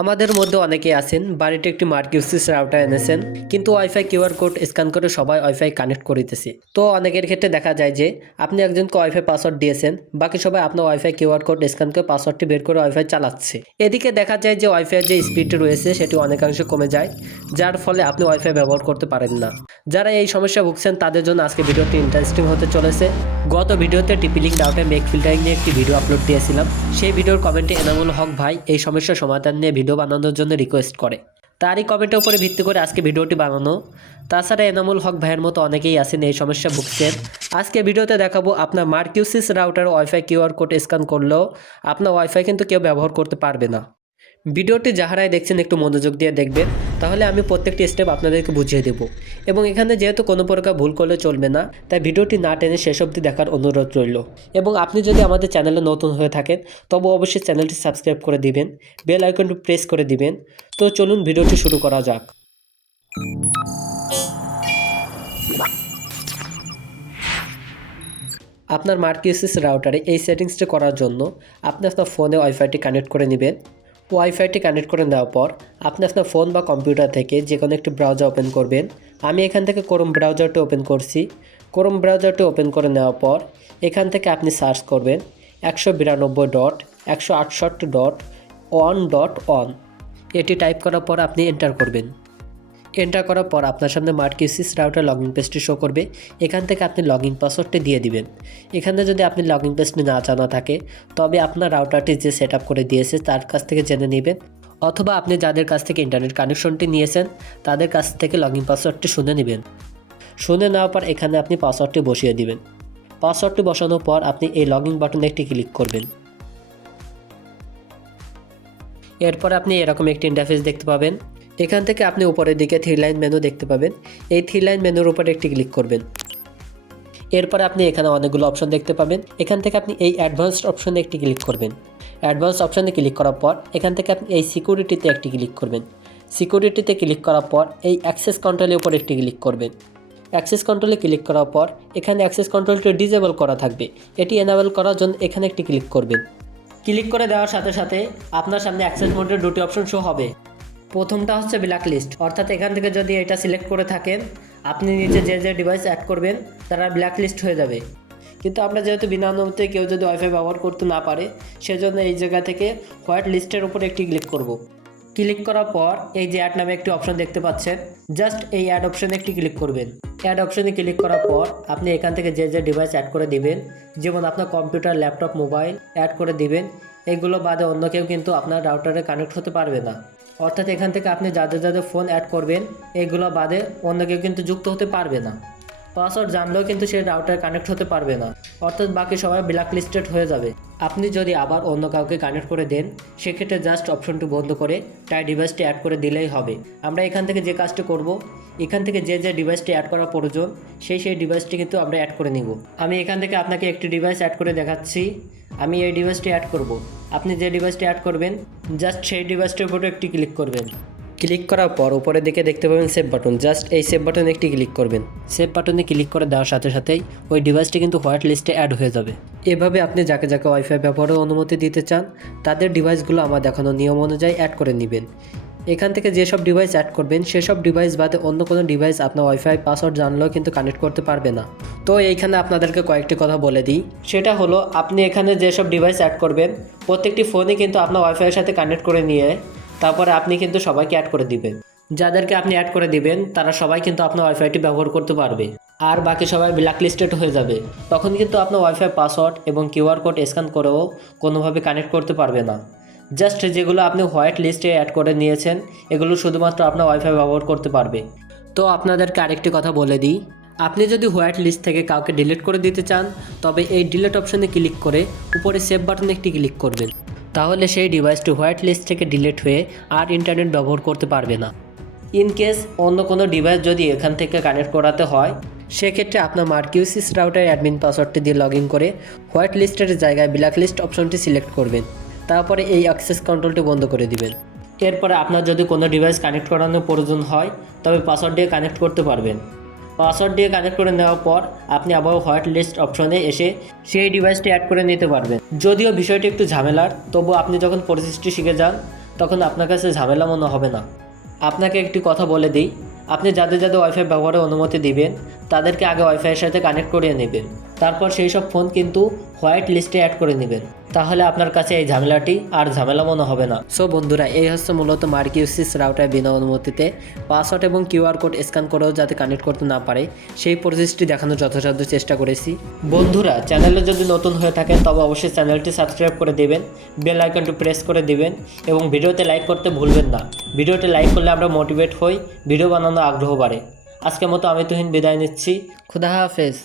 আমাদের মধ্যে অনেকেই আছেন বাড়িতে একটি মার্কিউসিস রাউটার এনেছেন, কিন্তু ওয়াইফাই কিউআর কোড স্ক্যান করে সবাই ওয়াইফাই কানেক্ট করে দিতেছে। তো অনেকের ক্ষেত্রে দেখা যায় যে আপনি একজনকে ওয়াইফাই পাসওয়ার্ড দিয়েছেন, বাকি সবাই আপনার ওয়াইফাই কিউআর কোড স্ক্যান করে পাসওয়ার্ডটি বের করে ওয়াইফাই চালাচ্ছে। এদিকে দেখা যায় যে ওয়াইফাইয়ের যে স্পিড রয়েছে সেটি অনেকাংশে কমে যায়, যার ফলে আপনি ওয়াইফাই ব্যবহার করতে পারেন না। যারা এই সমস্যা ভুগছেন তাদের জন্য আজকে ভিডিওটি ইন্টারেস্টিং হতে চলেছে। গত ভিডিওতে টিপি-লিঙ্ক রাউটার মেক ফিল্টারিং নিয়ে একটি ভিডিও আপলোড দিয়েছিলাম। সেই ভিডিওর কমেন্টে এনামুল হক ভাই এই সমস্যার সমাধান নিয়ে ভিডিও বানানোর জন্য রিকোয়েস্ট করে। তারই কমেন্টের উপরে ভিত্তি করে আজকে ভিডিওটি বানানো। তাছাড়া এনামুল হক ভাইয়ের মতো অনেকেই আছেন এই সমস্যা ভুগছেন। আজকে ভিডিওতে দেখাবো আপনার Mercusys router WiFi QR code scan করলেও আপনার ওয়াইফাই কিন্তু কেউ ব্যবহার করতে পারবে না। ভিডিওটি যাহারাই দেখছেন একটু মনোযোগ দিয়ে দেখবেন, তাহলে আমি প্রত্যেকটি স্টেপ আপনাদেরকে বুঝিয়ে দেব। এবং এখানে যেহেতু কোনো প্রকার ভুল করলে চলবে না, তাই ভিডিওটি না টেনে শেষ অবধি দেখার অনুরোধ রইল। এবং আপনি যদি আমাদের চ্যানেলে নতুন হয়ে থাকেন তবে অবশ্যই চ্যানেলটি সাবস্ক্রাইব করে দিবেন, বেল আইকনটি প্রেস করে দিবেন। তো চলুন ভিডিওটি শুরু করা যাক। আপনার মার্কিউসিস রাউটারে এই সেটিংসটি করার জন্য আপনি আপনার ফোনে ওয়াইফাইটি কানেক্ট করে নেবেন। ওয়াইফাইটি কানেক্ট করে নেওয়ার পর আপনি আপনার ফোন বা কম্পিউটার থেকে যে কোনো একটি ব্রাউজার ওপেন করবেন। আমি এখান থেকে ক্রোম ব্রাউজারটি ওপেন করছি। ক্রোম ব্রাউজারটি ওপেন করে নেওয়ার পর এখান থেকে আপনি সার্চ করবেন 192.168.1.1। এটি টাইপ করার পর আপনি এন্টার করবেন। এন্টার করার পর আপনার সামনে মার্কিউসিস রাউটার লগইন পেজটি শো করবে। এখান থেকে আপনি লগইন পাসওয়ার্ডটি দিয়ে দিবেন। এখানে যদি আপনি লগইন পেজটি না জানা থাকে তবে আপনার রাউটারটি যে সেট আপ করে দিয়েছে তার কাছ থেকে জেনে নেবেন, অথবা আপনি যাদের কাছ থেকে ইন্টারনেট কানেকশনটি নিয়েছেন তাদের কাছ থেকে লগইন পাসওয়ার্ডটি শুনে নেবেন। শুনে নেওয়ার পর এখানে আপনি পাসওয়ার্ডটি বসিয়ে দিবেন। পাসওয়ার্ডটি বসানোর পর আপনি এই লগইন বাটনে একটি ক্লিক করবেন। এরপর আপনি এরকম একটি ইন্টারফেস দেখতে পাবেন। এখান থেকে আপনি উপরের দিকে 3 লাইন মেনু দেখতে পাবেন। এই 3 লাইন মেনুর উপরে একটি ক্লিক করবেন। এরপর আপনি এখানে অনেকগুলো অপশন দেখতে পাবেন। এখান থেকে আপনি এই অ্যাডভান্সড অপশনে একটি ক্লিক করবেন। অ্যাডভান্স অপশনে ক্লিক করার পর এখান থেকে আপনি এই সিকিউরিটিতে একটি ক্লিক করবেন। সিকিউরিটিতে ক্লিক করার পর এই অ্যাক্সেস কন্ট্রোলের উপর একটি ক্লিক করবেন। অ্যাক্সেস কন্ট্রোলে ক্লিক করার পর এখানে অ্যাক্সেস কন্ট্রোলটি ডিসেবল করা থাকবে। এটি এনেবল করার জন্য এখানে একটি ক্লিক করবেন। ক্লিক করে দেওয়ার সাথে সাথে আপনার সামনে অ্যাক্সেস মোডের দুটি অপশন শো হবে। প্রথমটা হচ্ছে ব্ল্যাক লিস্ট, অর্থাৎ এখান থেকে যদি এটা সিলেক্ট করে থাকেন আপনি নিচে যে যে ডিভাইস অ্যাড করবেন তারা ব্ল্যাক লিস্ট হয়ে যাবে। কিন্তু আমরা যেহেতু বিনা অনুমতিতে কেউ যদি ওয়াইফাই ব্যবহার করতে না পারে, সেজন্য এই জায়গা থেকে হোয়াইট লিস্টের উপর একটি ক্লিক করব। ক্লিক করার পর এই যে অ্যাড নামে একটি অপশন দেখতে পাচ্ছেন, জাস্ট এই অ্যাড অপশনে একটি ক্লিক করবেন। অ্যাড অপশনে ক্লিক করার পর আপনি এখান থেকে যে যে ডিভাইস অ্যাড করে দিবেন, যেমন আপনার কম্পিউটার, ল্যাপটপ, মোবাইল অ্যাড করে দিবেন। এগুলো বাদে অন্য কেউ কিন্তু আপনার রাউটারে কানেক্ট হতে পারবে না। অর্থাৎ এখান থেকে আপনি যাদের যাদের ফোন অ্যাড করবেন এগুলো বাদে অন্য কেউ কিন্তু যুক্ত হতে পারবে না। পাসওয়ার্ড জানলেও কিন্তু সেই রাউটার কানেক্ট হতে পারবে না, অর্থাৎ বাকি সবাই ব্ল্যাক লিস্টেড হয়ে যাবে। আপনি যদি আবার অন্য কাউকে কানেক্ট করে দেন সেক্ষেত্রে জাস্ট অপশনটি বন্ধ করে তাই ডিভাইসটি অ্যাড করে দিলেই হবে। আমরা এখান থেকে যে কাজটি করব, এখান থেকে যে যে ডিভাইসটি অ্যাড করা প্রয়োজন সেই ডিভাইসটি কিন্তু আমরা অ্যাড করে নিব। আমি এখান থেকে আপনাকে একটি ডিভাইস অ্যাড করে দেখাচ্ছি। আমি এই ডিভাইসটি অ্যাড করব। আপনি যে ডিভাইসটি অ্যাড করবেন জাস্ট সেই ডিভাইসটির উপরে একটি ক্লিক করবেন। ক্লিক করার পর উপরের দিকে দেখতে পাবেন সেভ বাটন, জাস্ট এই সেভ বাটনে একটি ক্লিক করবেন। সেভ বাটনে ক্লিক করে দেওয়ার সাথে সাথেই ওই ডিভাইসটি কিন্তু হোয়াইট লিস্টে অ্যাড হয়ে যাবে। এভাবে আপনি যাকে যাকে ওয়াইফাই ব্যবহারের অনুমতি দিতে চান তাদের ডিভাইসগুলো আমার দেখানো নিয়ম অনুযায়ী অ্যাড করে নেবেন। এখান থেকে যেসব ডিভাইস অ্যাড করবেন সেসব ডিভাইস বাদে অন্য কোনো ডিভাইস আপনার ওয়াইফাই পাসওয়ার্ড জানলেও কিন্তু কানেক্ট করতে পারবে না। তো এইখানে আপনাদেরকে কয়েকটি কথা বলে দিই, সেটা হলো আপনি এখানে যেসব ডিভাইস অ্যাড করবেন প্রত্যেকটি ফোনই কিন্তু আপনার ওয়াইফাইয়ের সাথে কানেক্ট করে নিয়ে তারপরে আপনি কিন্তু সবাইকে অ্যাড করে দিবেন। যাদেরকে আপনি অ্যাড করে দিবেন তারা সবাই কিন্তু আপনার ওয়াইফাইটি ব্যবহার করতে পারবে, আর বাকি সবাই ব্ল্যাক লিস্টেড হয়ে যাবে। তখন কিন্তু আপনার ওয়াইফাই পাসওয়ার্ড এবং কিউআর কোড স্ক্যান করেও কোনোভাবে কানেক্ট করতে পারবে না। জাস্ট যেগুলো আপনি হোয়াইট লিস্টে অ্যাড করে নিয়েছেন এগুলো শুধুমাত্র আপনার ওয়াইফাই ব্যবহার করতে পারবে। তো আপনাদেরকে আরেকটি কথা বলে দিই, আপনি যদি হোয়াইট লিস্ট থেকে কাউকে ডিলিট করে দিতে চান তবে এই ডিলিট অপশনে ক্লিক করে উপরে সেভ বাটনে একটি ক্লিক করবেন। তাহলে সেই ডিভাইসটি হোয়াইট লিস্ট থেকে ডিলিট হয়ে আর ইন্টারনেট ব্যবহার করতে পারবে না। ইন কেস অন্য কোনো ডিভাইস যদি এখান থেকে কানেক্ট করাতে হয় সেক্ষেত্রে আপনার মার্কিউসিস রাউটার অ্যাডমিন পাসওয়ার্ডটি দিয়ে লগ ইন করে হোয়াইট লিস্টের জায়গায় ব্ল্যাক লিস্ট অপশনটি সিলেক্ট করবেন। তারপরে এই অ্যাক্সেস কন্ট্রোলটি বন্ধ করে দিবেন। এরপরে আপনার যদি কোনো ডিভাইস কানেক্ট করানোর প্রয়োজন হয় তবে পাসওয়ার্ড দিয়ে কানেক্ট করতে পারবেন। পাসওয়ার্ড দিয়ে কানেক্ট করে নেওয়ার পর আপনি আবার হোয়াইট লিস্ট অপশনে এসে সেই ডিভাইসটি অ্যাড করে নিতে পারবেন। যদিও বিষয়টি একটু ঝামেলার, তবু আপনি যখন প্রসেসটি শিখে যান তখন আপনার কাছে ঝামেলা মনে হবে না। আপনাকে একটি কথা বলে দিই, আপনি যাদের যাদের ওয়াইফাই ব্যবহারের অনুমতি দিবেন তাদেরকে আগে ওয়াইফাইয়ের সাথে কানেক্ট করিয়ে নেবেন। তারপর সেই সব ফোন কিন্তু হোয়াইট লিস্টে অ্যাড করে নেবেন। তাহলে আপনার কাছে এই ঝামেলাটি আর ঝামেলা মনে হবে না। সো বন্ধুরা, এই হচ্ছে মূলত মার্কিউসিস রাউটার বিনা অনুমতিতে পাসওয়ার্ড এবং কিউআর কোড স্ক্যান করেও যাতে কানেক্ট করতে না পারে সেই প্রসেসটি দেখানোর যথাসাধ্য চেষ্টা করেছি। বন্ধুরা, চ্যানেলে যদি নতুন হয়ে থাকেন তবে অবশ্যই চ্যানেলটি সাবস্ক্রাইব করে দেবেন, বেল আইকনটি প্রেস করে দিবেন এবং ভিডিওতে লাইক করতে ভুলবেন না। ভিডিওতে লাইক করলে আমরা মোটিভেট হই, ভিডিও বানানোর আগ্রহ বাড়ে। আজকের মতো আমি তুহিন বিদায় নিচ্ছি। খুদা হাফেজ।